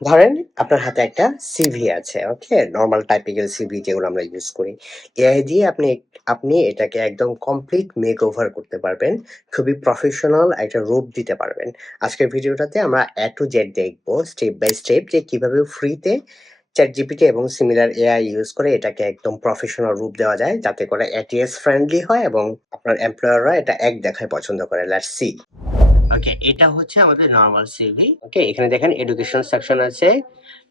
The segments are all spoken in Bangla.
ধরেন আপনার হাতে একটা সিভি আছে, ওকে? নরমাল টাইপিক্যাল সিভি যেগুলো আমরা ইউজ করি। এআই দিয়ে আপনি আপনি এটাকে একদম কমপ্লিট মেক ওভার করতে পারবেন। খুবই প্রফেশনাল একটা রূপ দিতে পারবেন। আজকের ভিডিওটাতে আমরা এ টু জেড দেখব স্টেপ বাই স্টেপ যে কীভাবে ফ্রিতে ChatGPT এবং সিমিলার এআই ইউজ করে এটাকে একদম প্রফেশনাল রূপ দেওয়া যায় যাতে করে এটিএস ফ্রেন্ডলি হয় এবং আপনার এমপ্লয়াররা এটা এক দেখায় পছন্দ করে। Let's see. ওকে, এটা হচ্ছে আমাদের নরমাল সিভি। ওকে, এখানে দেখেন এডুকেশন সেকশন আছে,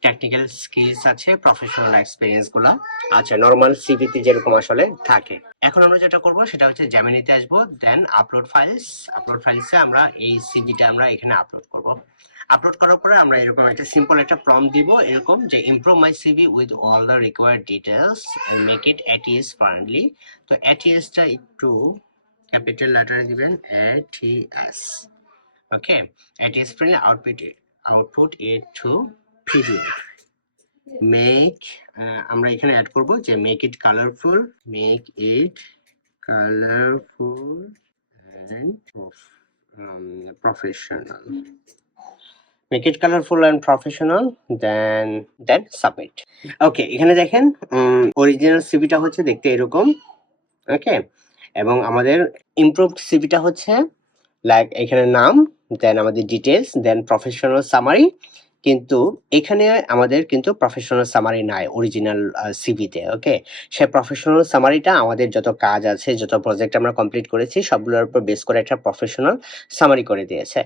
টেকনিক্যাল স্কিলস আছে, প্রফেশনাল এক্সপেরিয়েন্সগুলা আছে নরমাল সিভিতে যেরকম আসলে থাকে। এখন আমরা যেটা করব সেটা হচ্ছে জেমিনিতে আসব, দেন আপলোড ফাইলস, আপলোড ফাইলসে আমরা এই সিভিটা আমরা এখানে আপলোড করব। আপলোড করার পরে আমরা এরকম একটা সিম্পল একটা প্রম্পট দিব এরকম যে improve my CV with all the required details and make it ATS friendly. তো এটিএসটা একটু ক্যাপিটাল লেটারে দিবেন ATS. Okay, ATS friendly output output it to PDF. Make আমরা এখানে অ্যাড করব যে make it colourful, make it colourful and professional. Make it colourful and professional then then submit. Okay, এখানে দেখেন অরিজিনাল সিভিটা হচ্ছে দেখতে এরকম। ওকে, এবং আমাদের ইমপ্রুভড সিভিটা হচ্ছে লাইক এখানে নাম, দেন আমাদের ডিটেলস দেন প্রফেশনাল সামারি। কিন্তু এখানে আমাদের কিন্তু প্রফেশনাল সামারি নাই অরিজিনাল সিভিতে। ওকে? সে প্রফেশনাল সামারিটা আমাদের যত কাজ আছে, যত প্রজেক্ট আমরা কমপ্লিট করেছি সবগুলোর উপর বেস করে একটা প্রফেশনাল সামারি করে দিয়েছে।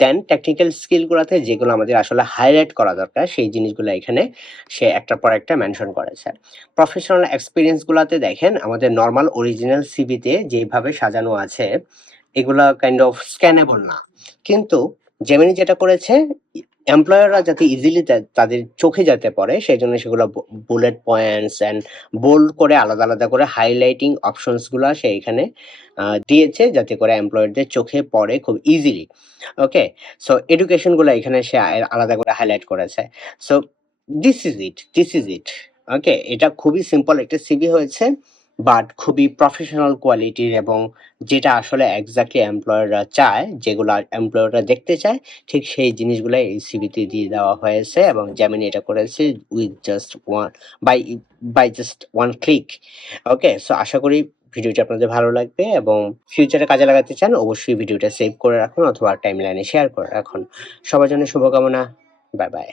দেন টেকনিক্যাল স্কিল গুলাতে যেগুলো আমাদের আসলে হাইলাইট করা দরকার সেই জিনিসগুলো এখানে সে একটার পর একটা মেনশন করেছে। প্রফেশনাল এক্সপেরিয়েন্স গুলাতে দেখেন আমাদের নরমাল অরিজিনাল সিভিতে যেভাবে সাজানো আছে এগুলা কাইন্ড অফ স্ক্যানেবল না। কিন্তু জেমিনি যেটা করেছে এমপ্লয়াররা যাতে ইজিলি তাদের চোখে যাতে সেই জন্য সেগুলো বুলেট পয়েন্টস অ্যান্ড বোল্ড করে আলাদা, আলাদা করে হাইলাইটিং অপশনসগুলা সে এখানে আ দিয়েছে যাতে করে এমপ্লয়ারদের চোখে পড়ে খুব ইজিলি। ওকে? সো এডুকেশনগুলা এখানে সে আলাদা করে হাইলাইট করেছে। So this is it, this is it. Okay? এটা খুবই সিম্পল একটা সিভি হয়েছে। বাট খুবই প্রফেশনাল কোয়ালিটির এবং যেটা আসলে এক্সাক্টলি এমপ্লয়াররা চায়, যেগুলা এমপ্লয়াররা দেখতে চায় ঠিক সেই জিনিসগুলো এই সিভিতে দিয়ে দেওয়া হয়েছে এবং জেমিনি এটা করেছে with just one by by just one click. Okay? So আশা করি ভিডিওটি আপনাদের ভালো লাগবে এবং ফিউচারে কাজে লাগাতে চান অবশ্যই ভিডিওটা সেভ করে রাখুন অথবা টাইম লাইনে শেয়ার করে রাখুন। সবার জন্য শুভকামনা। Bye, bye.